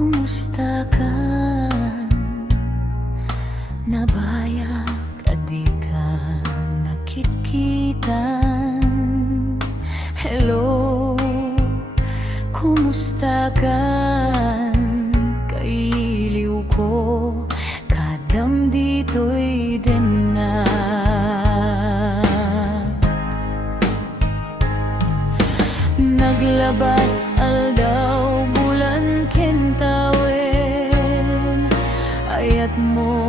Kumusta ka? Nabayag at di ka nakikita. Hello, kumusta ka? Kailiw ko, kadam dito'y din na. Naglabas aldaw bulan kentawen, ayat mo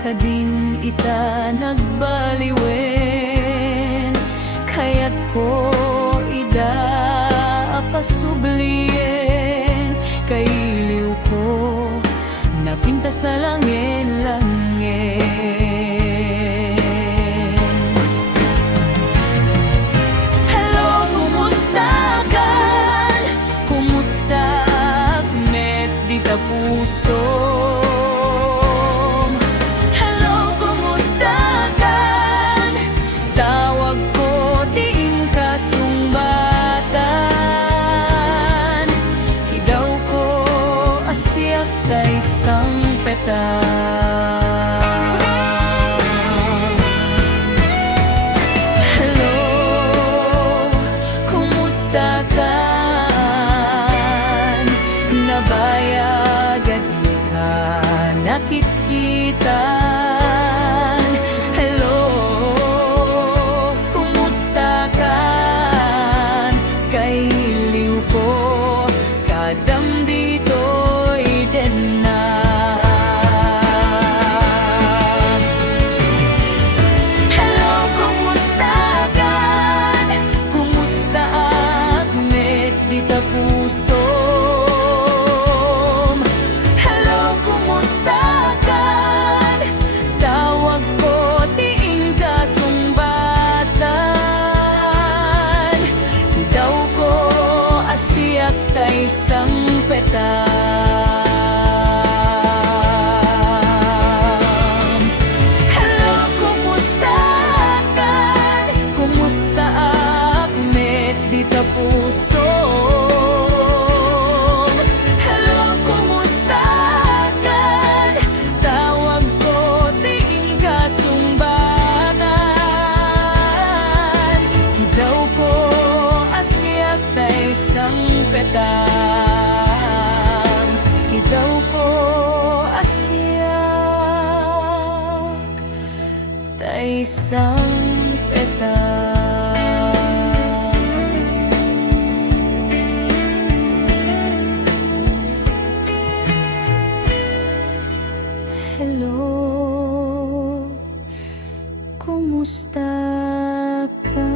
kadin ita nagbaliwen. Kaya't po ida apasubliyen, kailiw ko napinta sa langin-langin. Puso, hello, kumusta kan? Tawag ko tiin kasumbatan, hidaw ko asyak kay sangpetan. Hello, kumusta kan? Nabayag at di ka nakikitan. Hello, kumusta kan? Kailiw ko, kadam dito'y din na. Hello, kumusta kan? Kumusta at met di ta puso? Kay sangpetan. Hello, kumusta kan? Kumusta ak met di ta puso? Hello, kumusta kan? Tawag ko tiin kasumbatan, hidaw ko asyak kay sangpetan. Hidaw ko asyak tay sangpetan. Hello, kumusta ka?